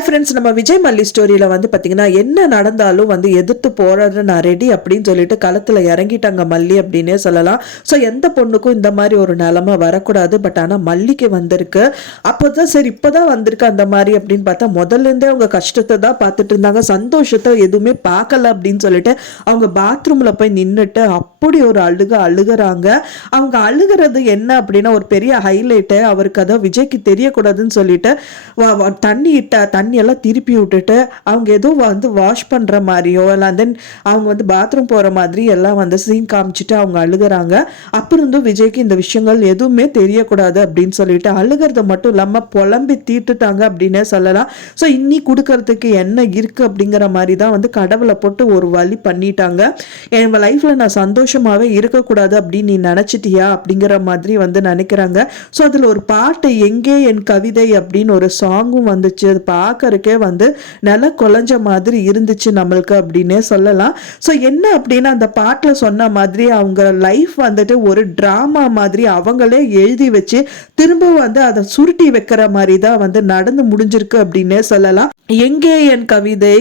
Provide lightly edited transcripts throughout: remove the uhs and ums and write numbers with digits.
Hi friends, நம்ம விஜய் மல்லி ஸ்டோரியில் வந்து பார்த்தீங்கன்னா என்ன நடந்தாலும் வந்து எதிர்த்து போராடுற நான் ரெடி அப்படின்னு சொல்லிட்டு களத்தில் இறங்கிட்டாங்க மல்லி அப்படின்னே சொல்லலாம். ஸோ எந்த பொண்ணுக்கும் இந்த மாதிரி ஒரு நிலைமை வரக்கூடாது. பட் ஆனால் மல்லிக்கு வந்திருக்கு. அப்போ தான் சரி இப்போ தான் வந்திருக்கு அந்த மாதிரி அப்படின்னு பார்த்தா முதல்லேருந்தே அவங்க கஷ்டத்தை தான் பார்த்துட்டு இருந்தாங்க, சந்தோஷத்தை எதுவுமே பார்க்கல அப்படின்னு சொல்லிட்டு அவங்க பாத்ரூமில் போய் நின்றுட்டு அப்படி ஒரு அழுகிறாங்க. அவங்க அழுகிறது என்ன அப்படின்னா ஒரு பெரிய ஹைலைட்டு அவருக்கு அதை விஜய்க்கு தெரியக்கூடாதுன்னு சொல்லிட்டு தண்ணியெல்லாம் திருப்பி விட்டுட்டு அவங்க ஏதோ வந்து வாஷ் பண்ணுற மாதிரியோ இல்லை தென் அவங்க வந்து பாத்ரூம் போகிற மாதிரி எல்லாம் வந்து சீன் காமிச்சிட்டு அவங்க அழுகிறாங்க. அப்புறம் இருந்தும் விஜய்க்கு இந்த விஷயங்கள் எதுவுமே தெரியக்கூடாது அப்படின்னு சொல்லிட்டு அழுகிறத மட்டும் இல்லாமல் புலம்பி தீட்டுட்டாங்க அப்படின்னே சொல்லலாம். ஸோ இன்னி கொடுக்கறதுக்கு என்ன இருக்குது அப்படிங்கிற மாதிரி தான் வந்து கடவுளை போட்டு ஒரு வழி பண்ணிட்டாங்க. என் லைஃப்பில் நான் சந்தோஷமாகவே இருக்கக்கூடாது அப்படின்னு நீ நினச்சிட்டியா அப்படிங்கிற மாதிரி வந்து நினைக்கிறாங்க. ஸோ அதில் ஒரு பாட்டு எங்கே என் கவிதை அப்படின்னு ஒரு சாங்கும் வந்துச்சு. அது பார்க்கறக்கே வந்து நில கொலைஞ்ச மாதிரி இருந்துச்சு நம்மளுக்கு அப்படின்னே சொல்லலாம். ஸோ என்ன அப்படின்னா அந்த பாட்டில் சொன்ன மாதிரி அவங்க லைஃப் வந்துட்டு ஒரு ட்ராமா மாதிரி அவங்களே எழுதி வச்சு திரும்ப வந்து அதை சுருட்டி வைக்கிற மாதிரி தான் வந்து நடந்து முடிஞ்சிருக்கு அப்படின்னே சொல்லலாம். எங்கே என் கவிதை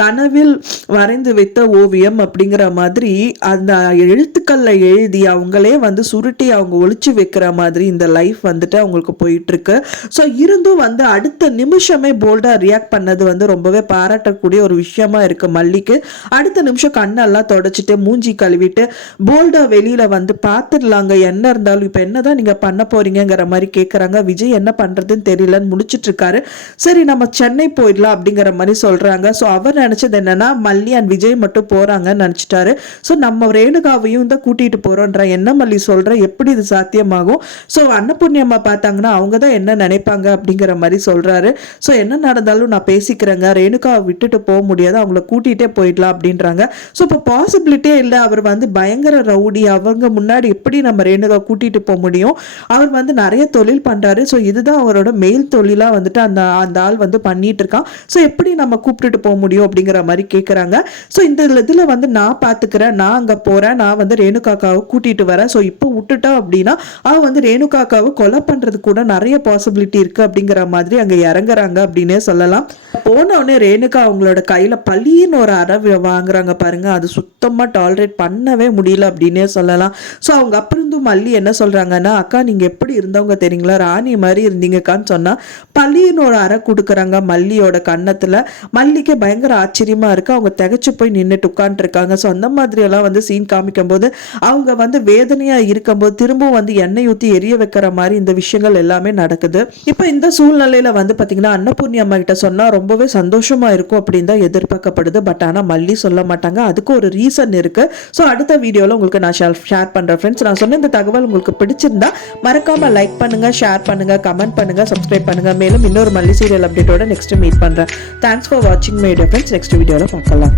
கனவில் வரைந்து வைத்த ஓவியம் அப்படிங்கிற மாதிரி அந்த எழுத்துக்கள்ல எழுதி அவங்களே வந்து சுருட்டி அவங்க ஒழிச்சு வைக்கிற மாதிரி இந்த லைஃப் வந்துட்டு அவங்களுக்கு போயிட்டு இருக்கு. ஸோ இருந்தும் வந்து அடுத்த நிமிஷமே போல்டா ரியாக்ட் பண்ணது வந்து ரொம்பவே பாராட்டக்கூடிய ஒரு விஷயமா இருக்கு மல்லிக்கு. அடுத்த நிமிஷம் கண்ணெல்லாம் தொடச்சிட்டு மூஞ்சி கழுவிட்டு போல்டா வெளியில வந்து பார்த்துடலாங்க என்ன இருந்தாலும் இப்போ என்னதான் நீங்க பண்ண போறீங்கிற மாதிரி கேட்குறாங்க. விஜய் என்ன பண்றதுன்னு தெரியலன்னு முடிச்சிட்டு இருக்காரு. சரி நம்ம சென்னை போயிடலாம் அப்படிங்கிற மாதிரி சொல்றாங்க. ஸோ அவர் நினைச்சது என்னன்னா மல்லி அண்ட் விஜய் மட்டும் போறாங்கன்னு நினைச்சிட்டாரு. ஸோ நம்ம ரேணுகாவையும் தான் கூட்டிட்டு போறோன்ற என்ன மல்லி சொல்ற, எப்படி இது சாத்தியமாகும்? ஸோ அன்னபூர்ணியம்மா பார்த்தாங்கன்னா அவங்க தான் என்ன நினைப்பாங்க அப்படிங்கிற மாதிரி சொல்றாரு. ஸோ என்ன நடந்தாலும் நான் பேசிக்கிறேங்க, ரேணுகாவை விட்டுட்டு போக முடியாது, அவங்கள கூட்டிகிட்டே போயிடலாம் அப்படின்றாங்க. ஸோ இப்போ பாசிபிலிட்டியே இல்லை. அவர் வந்து பயங்கர ரவுடி, அவங்க முன்னாடி எப்படி நம்ம ரேணுகா கூட்டிகிட்டு போக முடியும்? அவர் வந்து நிறைய தொழில் பண்ணுறாரு. ஸோ இதுதான் அவரோட மெயில் தொழிலாக வந்துட்டு அந்த ஆள் வந்து பண்ணிட்டு இருக்கான். ஸோ எப்படி நம்ம கூப்பிட்டுட்டு போக முடியும் அப்படிங்கிற மாதிரி கேட்குறாங்க. ஸோ இந்த இதில் வந்து நான் பார்த்துக்கிறேன், நான் அங்கே போகிறேன், நான் வந்து ரேணுகாக்காவை கூட்டிகிட்டு வரேன். ஸோ இப்போ விட்டுட்டா அப்படின்னா அவன் வந்து ரேணுகாக்காவை கொலை பண்ணுறது கூட நிறைய பாசிபிலிட்டி இருக்குது அப்படிங்கிற மாதிரி அங்கே இறங்குறாங்க அப்படின்னே சொல்லலாம். போனவுடனே ரேணுகா அவங்களோட கையில் பள்ளின்னு ஒரு அறவை வாங்குறாங்க பாருங்க, அது சுத்தமாக டாலரேட் பண்ணவே முடியல அப்படின்னே சொல்லலாம். ஸோ அவங்க அப்புறம் மல்லி என்ன சொல்கிறாங்கன்னா, அக்கா நீங்கள் எப்படி இருந்தவங்க தெரியுங்களா, ராணி மாதிரி இருந்தீங்கக்கான்னு சொன்னால் பள்ளின்னு ஒரு அறை கொடுக்குறாங்க மல்லியோட கன்னத்தில். மல்லிக்கு பயங்கர ஆச்சரியமாக இருக்குது. அவங்க திகச்சு போய் நின்றுட்டு உட்காந்துருக்காங்க. ஸோ அந்த மாதிரியெல்லாம் வந்து சீன் காமிக்கும் போது அவங்க வந்து வேதனையாக இருக்கும்போது திரும்பவும் வந்து எண்ணெய் ஊற்றி எரிய வைக்கிற மாதிரி இந்த விஷயங்கள் எல்லாமே நடக்குது. இப்போ இந்த சூழ்நிலையில் வந்து பார்த்தீங்கன்னா அன்னபூர்ணி அம்மா கிட்ட சொன்னால் ரொம்பவே சந்தோஷமா இருக்கும் அப்படின்னு தான் எதிர்பார்க்கப்படுது. பட் ஆனால் மல்லி சொல்ல மாட்டாங்க. அதுக்கு ஒரு ரீசன் இருக்கு. ஸோ அடுத்த வீடியோவில் உங்களுக்கு நான் ஷேர் பண்ணுறேன் ஃப்ரெண்ட்ஸ். நான் சொன்ன இந்த தகவல் உங்களுக்கு பிடிச்சிருந்தா மறக்காம லைக் பண்ணுங்க, ஷேர் பண்ணுங்க, கமெண்ட் பண்ணுங்க, சப்ஸ்கிரைப் பண்ணுங்க. மேலும் இன்னொரு மல்லி சீரியல் அப்டேட்டோட நெக்ஸ்ட் மீட் பண்றேன். தேங்க்ஸ் ஃபார் வாட்சிங் மை டியர் ஃப்ரெண்ட்ஸ். நெக்ஸ்ட் வீடியோவில் பார்க்கலாம்.